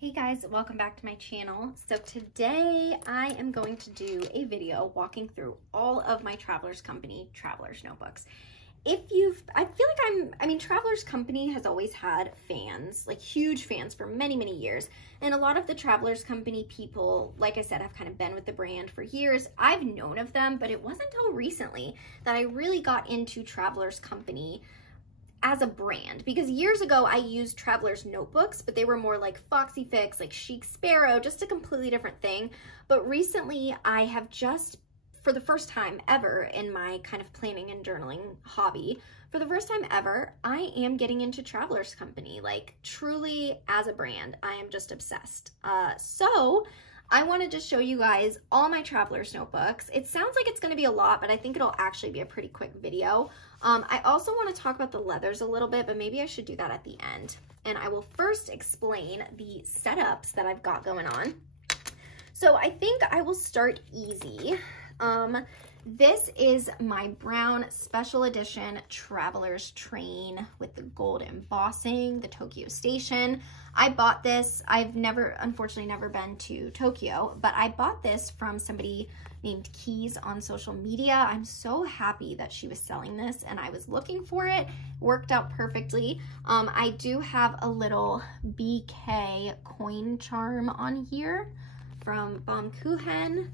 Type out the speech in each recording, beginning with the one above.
Hey guys, welcome back to my channel. So today I am going to do a video walking through all of my Travelers Company Travelers notebooks. I mean, Travelers Company has always had fans, like huge fans for many, many years. And a lot of the Travelers Company people, like I said, have kind of been with the brand for years. I've known of them, but it wasn't until recently that I really got into Travelers Company as a brand, because years ago I used Travelers notebooks, but they were more like Foxy Fix, like Chic Sparrow, just a completely different thing. But recently I have just, for the first time ever in my kind of planning and journaling hobby, for the first time ever, I am getting into Travelers Company, like truly as a brand. I am just obsessed. So I wanted to show you guys all my Travelers notebooks. It sounds like it's going to be a lot, but I think it'll actually be a pretty quick video. I also want to talk about the leathers a little bit, but maybe I should do that at the end. And I will first explain the setups that I've got going on. So I think I will start easy. This is my brown special edition Travelers train with the gold embossing, the Tokyo Station. I bought this. I've unfortunately never been to Tokyo, but I bought this from somebody named Keys on social media. I'm so happy that she was selling this and I was looking for it. Worked out perfectly. I do have a little BK coin charm on here from Baumkuchen.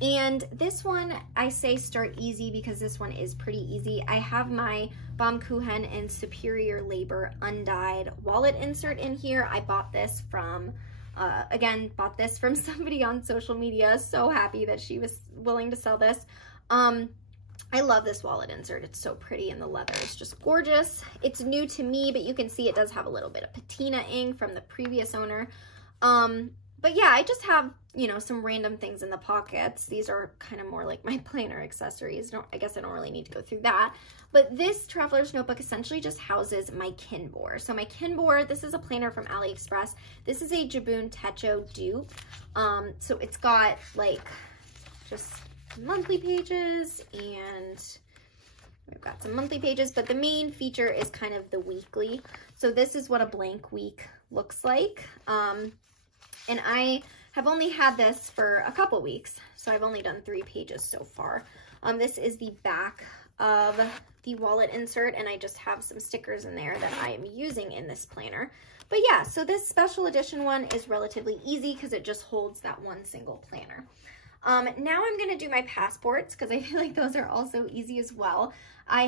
And this one, I say start easy because this one is pretty easy. I have my Baumkuchen and Superior Labor undyed wallet insert in here. I bought this from, bought this from somebody on social media. So happy that she was willing to sell this. I love this wallet insert. It's so pretty and the leather is just gorgeous. It's new to me, but you can see it does have a little bit of patina ink from the previous owner. But yeah, I just have, you know, some random things in the pockets. These are kind of more like my planner accessories. I guess I don't really need to go through that. But this Traveler's notebook essentially just houses my Kinbor. So my Kinbor, this is a planner from AliExpress. This is a Jabun Techo dupe. So it's got like just monthly pages, and we've got some monthly pages, but the main feature is kind of the weekly. So this is what a blank week looks like. And I have only had this for a couple weeks, so I've only done 3 pages so far. This is the back of the wallet insert, and I just have some stickers in there that I am using in this planner. But yeah, so this special edition one is relatively easy because it just holds that one single planner. Now I'm going to do my passports because I feel like those are also easy as well. I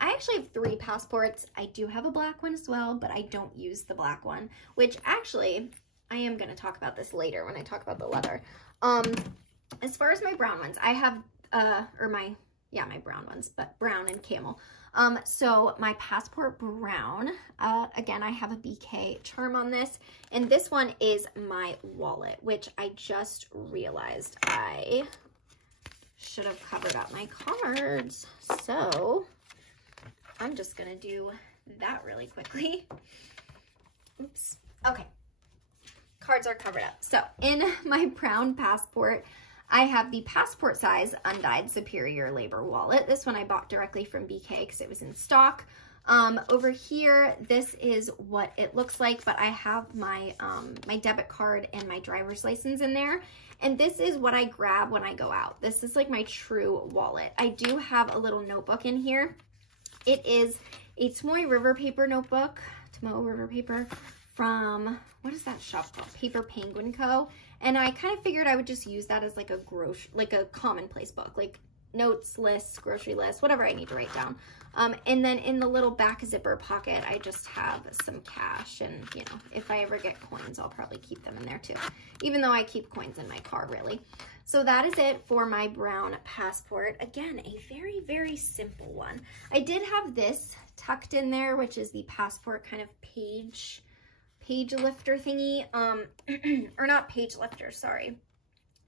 actually have 3 passports. I do have a black one as well, but I don't use the black one, which actually I am going to talk about this later when I talk about the leather. As far as my brown ones, I have, my brown ones, but brown and camel. So my passport brown, again, I have a BK charm on this, and this one is my wallet, which I just realized I should have covered up my cards. So I'm just going to do that really quickly. Oops. Okay. Cards are covered up. So in my brown passport, I have the passport size undyed Superior Labor wallet. This one I bought directly from BK because it was in stock. Over here, this is what it looks like, but I have my my debit card and my driver's license in there. And this is what I grab when I go out. This is like my true wallet. I do have a little notebook in here. It is a Tomoe River Paper notebook, Tomoe River Paper, from, what is that shop called? Paper Penguin Co. And I kind of figured I would just use that as like a commonplace book, like notes, lists, grocery lists, whatever I need to write down. And then in the little back zipper pocket, I just have some cash, and you know, if I ever get coins, I'll probably keep them in there too, even though I keep coins in my car really. So that is it for my brown passport. Again, a very, very simple one. I did have this tucked in there, which is the passport kind of page lifter thingy, or not page lifter, sorry.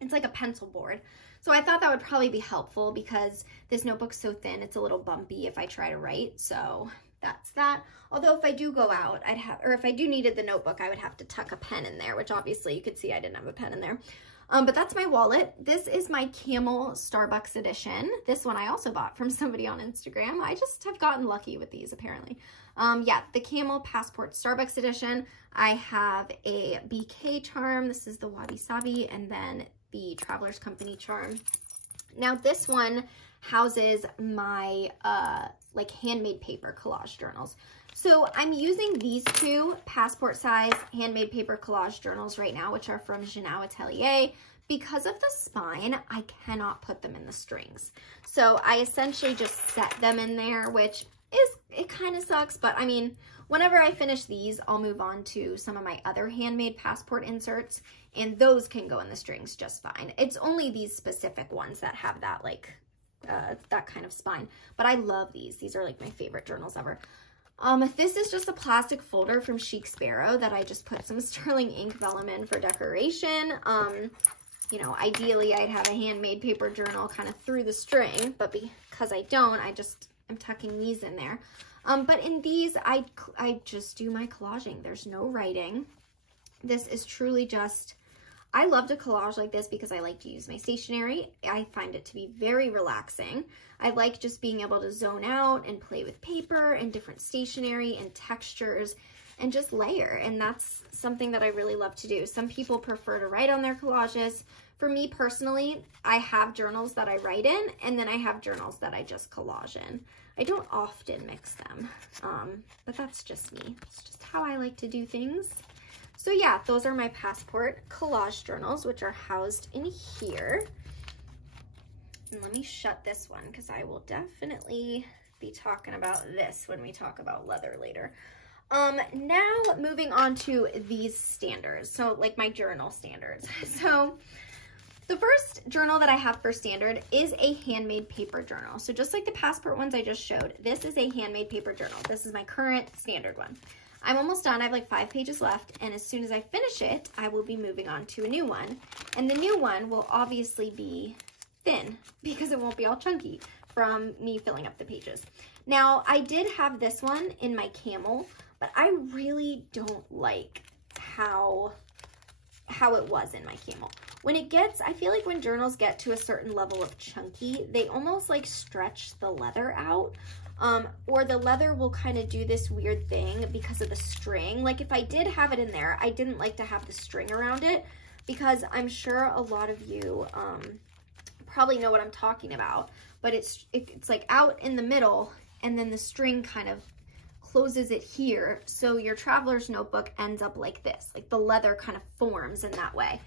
It's like a pencil board. So I thought that would probably be helpful because this notebook's so thin, it's a little bumpy if I try to write. So that's that. Although if I do go out, if I do needed the notebook, I would have to tuck a pen in there, which obviously you could see I didn't have a pen in there. But that's my wallet. This is my Camel Starbucks edition. This one I also bought from somebody on Instagram. I just have gotten lucky with these apparently. Yeah, the Camel Passport Starbucks edition. I have a BK charm. This is the Wabi Sabi, and then the Travelers Company charm. Now this one houses my like handmade paper collage journals. So I'm using these two passport size handmade paper collage journals right now, which are from Janau Atelier. Because of the spine, I cannot put them in the strings. So I essentially just set them in there, which it kind of sucks, but I mean, whenever I finish these, I'll move on to some of my other handmade passport inserts, and those can go in the strings just fine. It's only these specific ones that have that like, that kind of spine, but I love these. These are like my favorite journals ever. This is just a plastic folder from Chic Sparrow that I just put some sterling ink vellum in for decoration. You know, ideally I'd have a handmade paper journal kind of through the string, but because I don't, I'm tucking these in there. But in these, I just do my collaging. There's no writing. This is truly just, I love to collage like this because I like to use my stationery. I find it to be very relaxing. I like just being able to zone out and play with paper and different stationery and textures and just layer. And that's something that I really love to do. Some people prefer to write on their collages. For me personally, I have journals that I write in, and then I have journals that I just collage in. I don't often mix them, but that's just me. It's just how I like to do things. So yeah, those are my passport collage journals, which are housed in here. And let me shut this one because I will definitely be talking about this when we talk about leather later. Now moving on to these standards. So like my journal standards. So the first journal that I have for standard is a handmade paper journal. So just like the passport ones I just showed, this is a handmade paper journal. This is my current standard one. I'm almost done. I have like 5 pages left, and as soon as I finish it, I will be moving on to a new one. And the new one will obviously be thin because it won't be all chunky from me filling up the pages. Now, I did have this one in my Camel, but I really don't like how it was in my Camel. When it gets, I feel like when journals get to a certain level of chunky, they almost like stretch the leather out, or the leather will kind of do this weird thing because of the string. Like if I did have it in there, I didn't like to have the string around it because I'm sure a lot of you probably know what I'm talking about, but it's like out in the middle and then the string kind of closes it here. So your traveler's notebook ends up like this, like the leather kind of forms in that way.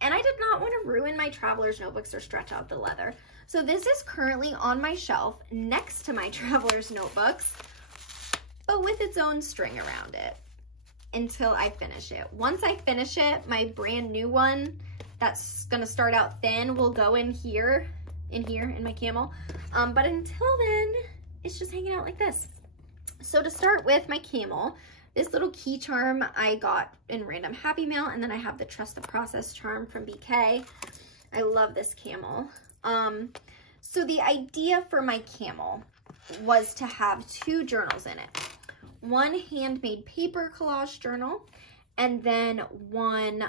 And I did not want to ruin my traveler's notebooks or stretch out the leather. So this is currently on my shelf next to my traveler's notebooks, but with its own string around it until I finish it. Once I finish it, my brand new one that's going to start out thin will go in here in my Camel. But until then, it's just hanging out like this. So to start with my Camel, this little key charm I got in random Happy Mail, and then I have the Trust the Process charm from BK. I love this Camel. So the idea for my Camel was to have 2 journals in it. One handmade paper collage journal, and then one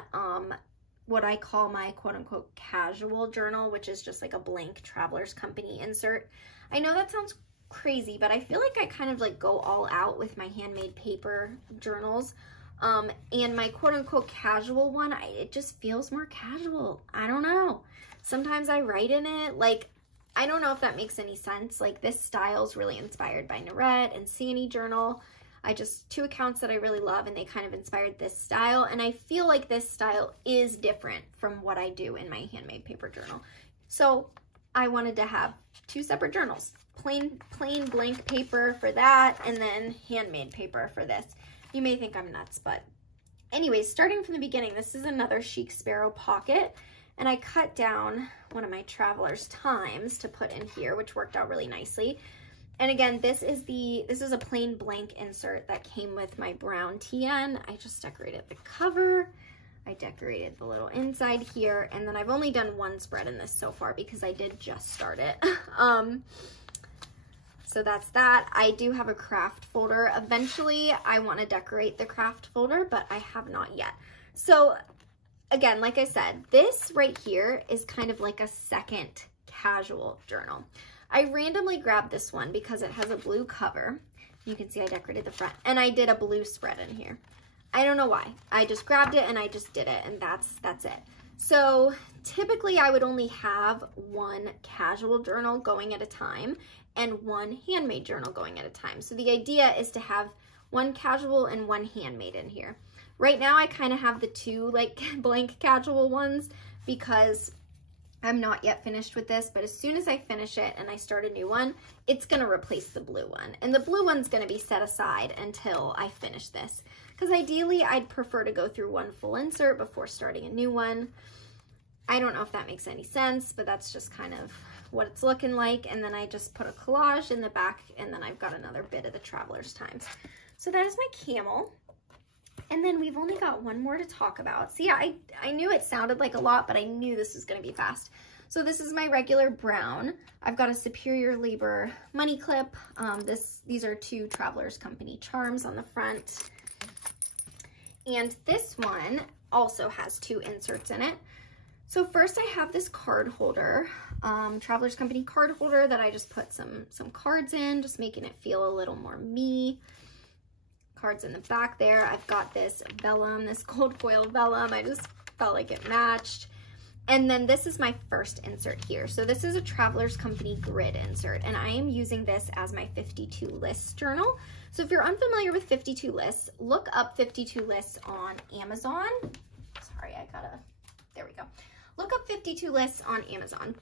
what I call my quote-unquote casual journal, which is just like a blank Travelers Company insert. I know that sounds crazy, but I feel like I kind of like go all out with my handmade paper journals. And my quote-unquote casual one, it just feels more casual. I don't know. Sometimes I write in it. Like, I don't know if that makes any sense. Like, this style is really inspired by Norette and Sandy Journal. 2 accounts that I really love, and they kind of inspired this style. And I feel like this style is different from what I do in my handmade paper journal. So I wanted to have 2 separate journals. Plain blank paper for that, and then handmade paper for this. You may think I'm nuts, but anyways, starting from the beginning, this is another Chic Sparrow pocket, and I cut down one of my Traveler's Times to put in here, which worked out really nicely. And again, this is a plain blank insert that came with my brown TN. I just decorated the cover. I decorated the little inside here, and then I've only done 1 spread in this so far because I did just start it. So that's that. I do have a craft folder. Eventually, I want to decorate the craft folder, but I have not yet. So again, like I said, this right here is kind of like a second casual journal. I randomly grabbed this one because it has a blue cover. You can see I decorated the front, and I did a blue spread in here. I don't know why. I just grabbed it and I just did it, and that's it. So typically I would only have one casual journal going at a time and one handmade journal going at a time. So the idea is to have one casual and one handmade in here. Right now I kind of have the two like blank casual ones because I'm not yet finished with this, but as soon as I finish it and I start a new one, it's going to replace the blue one. And the blue one's going to be set aside until I finish this. Because ideally, I'd prefer to go through one full insert before starting a new one. I don't know if that makes any sense, but that's just kind of what it's looking like. And then I just put a collage in the back, and then I've got another bit of the Traveler's Times. So that is my camel. And then we've only got one more to talk about. So yeah, I knew it sounded like a lot, but I knew this was gonna be fast. So this is my regular brown. I've got a Superior Labor money clip. These are two Travelers Company charms on the front. And this one also has two inserts in it. So first I have this card holder, Travelers Company card holder that I just put some cards in, just making it feel a little more me. Cards in the back there. I've got this vellum, this gold foil vellum. I just felt like it matched. And then this is my first insert here. So this is a Travelers Company grid insert, and I am using this as my 52 lists journal. So if you're unfamiliar with 52 lists, look up 52 lists on Amazon. Sorry, there we go. Look up 52 lists on Amazon.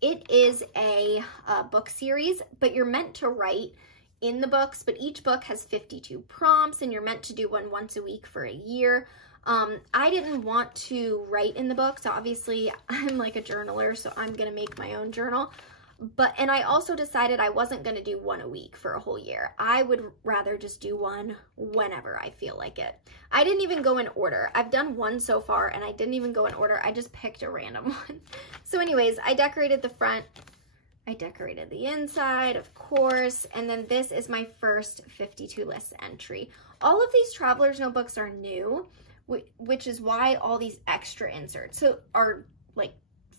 It is a book series, but you're meant to write in the books, but each book has 52 prompts, and you're meant to do one once a week for a year. I didn't want to write in the book, so obviously I'm like a journaler, so I'm gonna make my own journal. And I also decided I wasn't gonna do one a week for a whole year. I would rather just do one whenever I feel like it. I didn't even go in order. I've done one so far, and I didn't even go in order. I just picked a random one. So anyways, I decorated the front. I decorated the inside, of course, and then this is my first 52 lists entry. All of these Traveler's notebooks are new, which is why all these extra inserts are like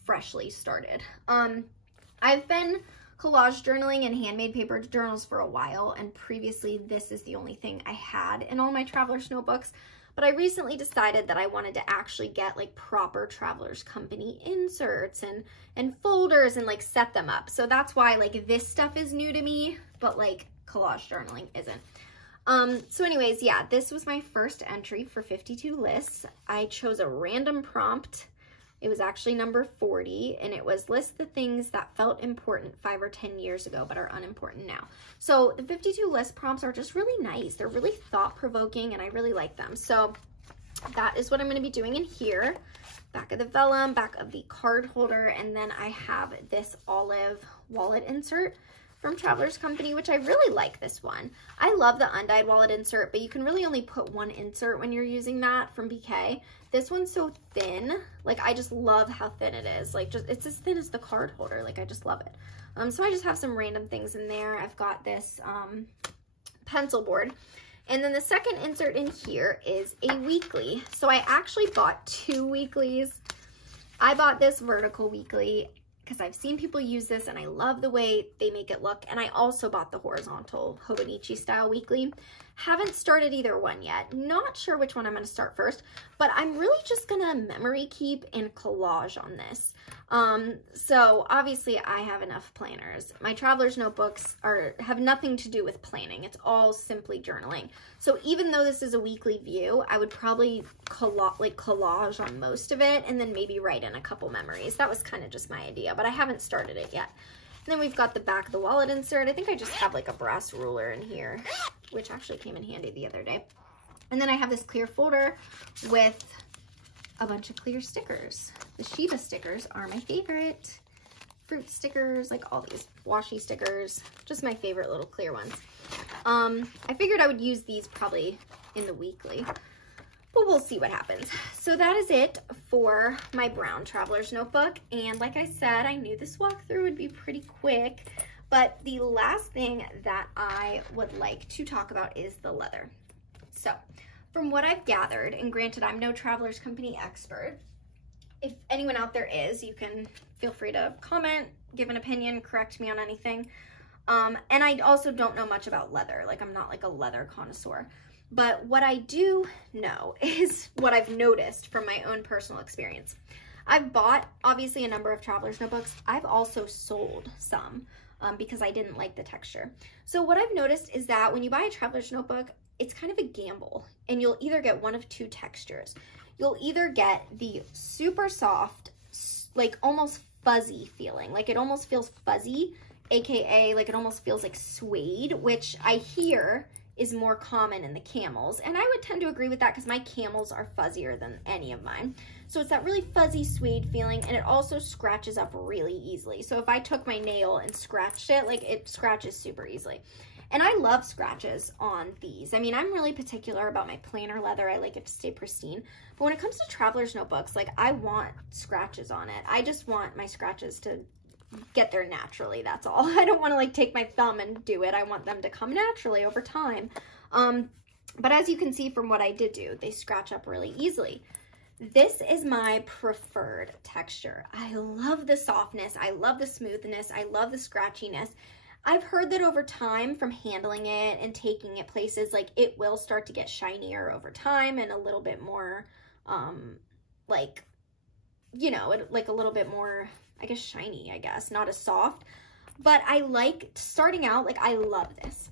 freshly started. I've been collage journaling and handmade paper journals for a while, and previously this is the only thing I had in all my Traveler's notebooks. But I recently decided that I wanted to actually get like proper Travelers Company inserts and folders and like set them up. So that's why like this stuff is new to me, but like collage journaling isn't. So anyways, yeah, this was my first entry for 52 lists. I chose a random prompt. It was actually number 40, and it was list the things that felt important 5 or 10 years ago but are unimportant now. So the 52 list prompts are just really nice. They're really thought-provoking, and I really like them. So that is what I'm going to be doing in here. Back of the vellum, back of the card holder, and then I have this olive wallet insert from Travelers Company, which I really like this one. I love the undyed wallet insert, but you can really only put one insert when you're using that from BK. This one's so thin. Like, I just love how thin it is. Like, it's as thin as the card holder. Like, I just love it. So I just have some random things in there. I've got this pencil board. And then the second insert in here is a weekly. So I actually bought 2 weeklies. I bought this vertical weekly because I've seen people use this and I love the way they make it look. And I also bought the horizontal Hobonichi style weekly. Haven't started either one yet. Not sure which one I'm going to start first, but I'm really just going to memory keep and collage on this. So obviously I have enough planners. My Traveler's notebooks have nothing to do with planning. It's all simply journaling. So even though this is a weekly view, I would probably collage on most of it and then maybe write in a couple memories. That was kind of just my idea, but I haven't started it yet. And then we've got the back of the wallet insert. I think I just have like a brass ruler in here, which actually came in handy the other day. And then I have this clear folder with a bunch of clear stickers. The Shiba stickers are my favorite. Fruit stickers, like all these washi stickers, just my favorite little clear ones. I figured I would use these probably in the weekly, but we'll see what happens. So that is it for my brown Traveler's notebook. And like I said, I knew this walkthrough would be pretty quick, but the last thing that I would like to talk about is the leather. So from what I've gathered, and granted I'm no Travelers Company expert, if anyone out there is, you can feel free to comment, give an opinion, correct me on anything. And I also don't know much about leather. Like, I'm not like a leather connoisseur. But what I do know is what I've noticed from my own personal experience. I've bought, obviously, a number of traveler's notebooks. I've also sold some because I didn't like the texture. So what I've noticed is that when you buy a traveler's notebook, it's kind of a gamble. And you'll either get one of two textures. You'll either get the super soft, like almost fuzzy feeling. Like it almost feels fuzzy, aka like it almost feels like suede, which I hear is more common in the camels. And I would tend to agree with that because my camels are fuzzier than any of mine. So it's that really fuzzy suede feeling, and it also scratches up really easily. So if I took my nail and scratched it, like it scratches super easily. And I love scratches on these. I mean, I'm really particular about my planner leather. I like it to stay pristine. But when it comes to traveler's notebooks, like I want scratches on it. I just want my scratches to get there naturally, that's all. I don't want to like take my thumb and do it. I want them to come naturally over time. But as you can see from what I did do, they scratch up really easily. This is my preferred texture. I love the softness. I love the smoothness. I love the scratchiness. I've heard that over time from handling it and taking it places, like it will start to get shinier over time and a little bit more, like, you know, like a little bit more, I guess, shiny, I guess, not as soft. But I like starting out, like I love this.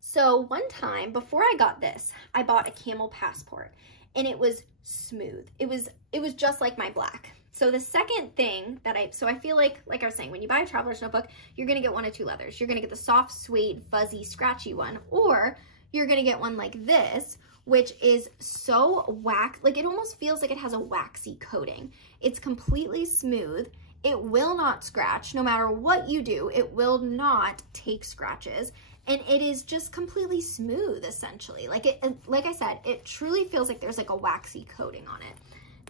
So one time before I got this, I bought a camel passport and it was smooth. It was just like my black. So the second thing that I feel like I was saying, when you buy a traveler's notebook, you're going to get one of two leathers. You're going to get the soft, suede, fuzzy, scratchy one, or you're going to get one like this, which is so like it almost feels like it has a waxy coating. It's completely smooth. It will not scratch. No matter what you do, it will not take scratches. And it is just completely smooth, essentially. Like I said, it truly feels like there's like a waxy coating on it.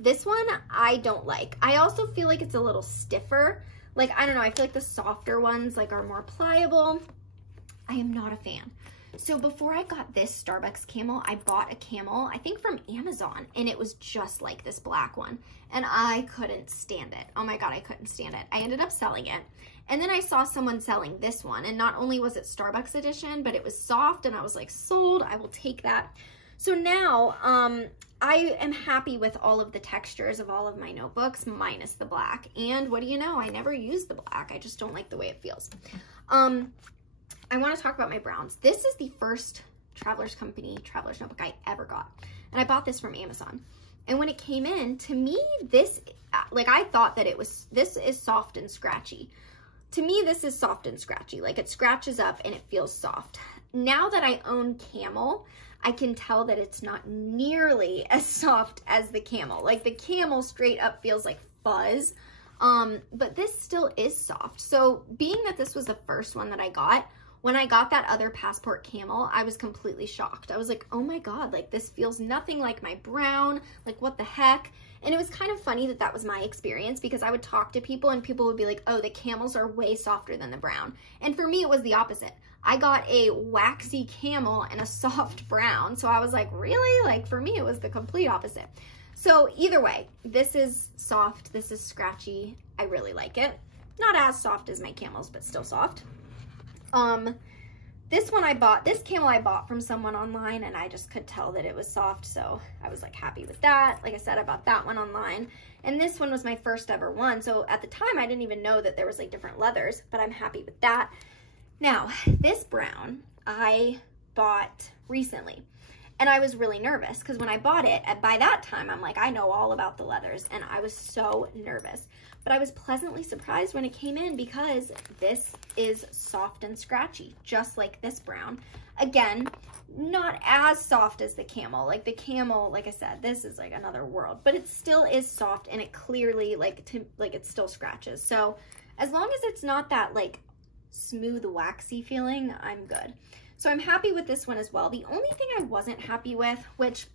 This one, I don't like. I also feel like it's a little stiffer. Like, I don't know, I feel like the softer ones like are more pliable. I am not a fan. So before I got this Starbucks camel, I bought a camel, I think from Amazon, and it was just like this black one. And I couldn't stand it. Oh my God, I couldn't stand it. I ended up selling it. And then I saw someone selling this one, and not only was it Starbucks edition, but it was soft, and I was like, sold, I will take that. So now, I am happy with all of the textures of all of my notebooks, minus the black. And what do you know? I never use the black. I just don't like the way it feels. I want to talk about my browns. This is the first traveler's notebook I ever got. And I bought this from Amazon. And when it came in, to me, this, like I thought that this is soft and scratchy. To me, this is soft and scratchy. Like it scratches up and it feels soft. Now that I own camel, I can tell that it's not nearly as soft as the camel. Like the camel straight up feels like fuzz, but this still is soft. So being that this was the first one that I got, when I got that other passport camel, I was completely shocked. I was like, oh my God, like this feels nothing like my brown, like what the heck? And it was kind of funny that that was my experience because I would talk to people and people would be like, oh, the camels are way softer than the brown. And for me, it was the opposite. I got a waxy camel and a soft brown. So I was like, really? Like for me, it was the complete opposite. So either way, this is soft. This is scratchy. I really like it. Not as soft as my camels, but still soft. This camel I bought from someone online and I just could tell that it was soft. So I was like happy with that. Like I said, I bought that one online and this one was my first ever one. So at the time I didn't even know that there was like different leathers, but I'm happy with that. Now this brown I bought recently and I was really nervous because when I bought it, by that time I'm like, I know all about the leathers and I was so nervous. But I was pleasantly surprised when it came in because this is soft and scratchy, just like this brown. Again, not as soft as the camel. Like the camel, like I said, this is like another world, but it still is soft and it clearly it still scratches. So as long as it's not that like smooth, waxy feeling, I'm good. So I'm happy with this one as well. The only thing I wasn't happy with, which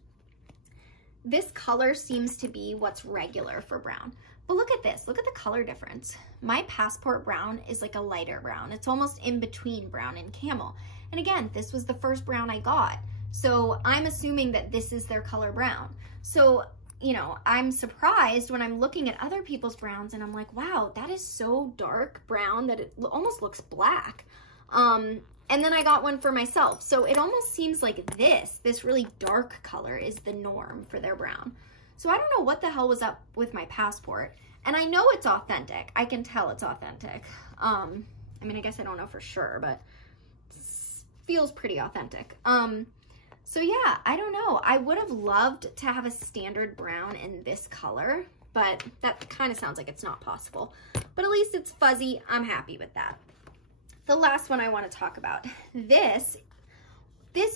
this color seems to be what's regular for brown. But look at this, look at the color difference. My passport brown is like a lighter brown. It's almost in between brown and camel. And again, this was the first brown I got. So I'm assuming that this is their color brown. So, you know, I'm surprised when I'm looking at other people's browns and I'm like, wow, that is so dark brown that it almost looks black. And then I got one for myself. So it almost seems like this really dark color is the norm for their brown. So I don't know what the hell was up with my passport. And I know it's authentic. I can tell it's authentic. I mean, I guess I don't know for sure, but it feels pretty authentic. So yeah, I don't know. I would have loved to have a standard brown in this color, but that kind of sounds like it's not possible. But at least it's fuzzy. I'm happy with that. The last one I want to talk about. This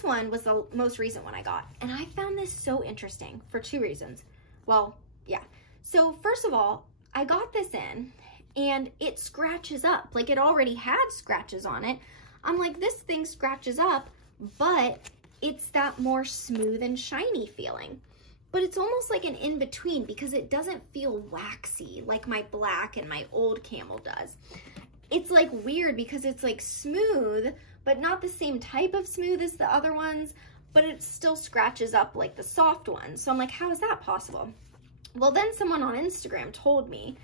one was the most recent one I got. And I found this so interesting for two reasons. Well, yeah. So first of all, I got this in and it scratches up. Like it already had scratches on it. I'm like, this thing scratches up, but it's that more smooth and shiny feeling. But it's almost like an in-between because it doesn't feel waxy like my black and my old camel does. It's like weird because it's like smooth, but not the same type of smooth as the other ones, but it still scratches up like the soft ones. So I'm like, how is that possible? Well, then someone on Instagram told me,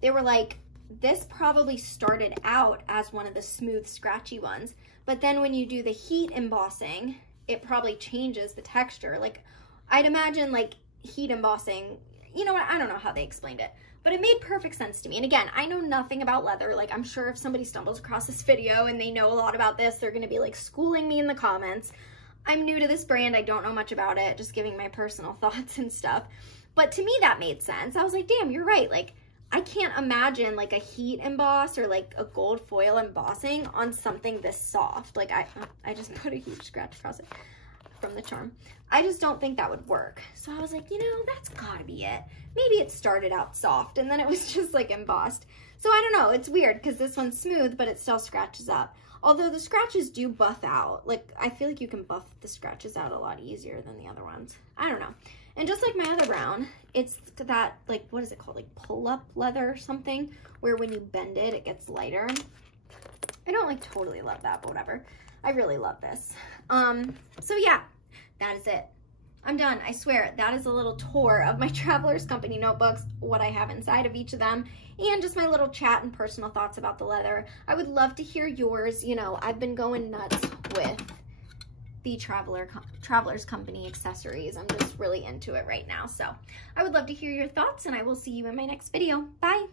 they were like, this probably started out as one of the smooth, scratchy ones, but then when you do the heat embossing, it probably changes the texture. Like, I'd imagine like heat embossing, you know what, I don't know how they explained it, but it made perfect sense to me. And again, I know nothing about leather. Like, I'm sure if somebody stumbles across this video and they know a lot about this, they're gonna be like schooling me in the comments. I'm new to this brand, I don't know much about it, just giving my personal thoughts and stuff. But to me, that made sense. I was like, damn, you're right. Like, I can't imagine like a heat emboss or like a gold foil embossing on something this soft. Like, I just put a huge scratch across it from the charm. I just don't think that would work. So I was like, you know, that's gotta be it. Maybe it started out soft and then it was just like embossed. So I don't know, it's weird because this one's smooth, but it still scratches up. Although the scratches do buff out. Like, I feel like you can buff the scratches out a lot easier than the other ones. I don't know. And just like my other brown, it's that, like, what is it called? Like pull-up leather or something, where when you bend it, it gets lighter. I don't like totally love that, but whatever. I really love this. So yeah, that is it. I'm done, I swear. That is a little tour of my Traveler's Company notebooks, what I have inside of each of them, and just my little chat and personal thoughts about the leather. I would love to hear yours. You know, I've been going nuts with the Traveler's Company accessories. I'm just really into it right now. So I would love to hear your thoughts, and I will see you in my next video. Bye.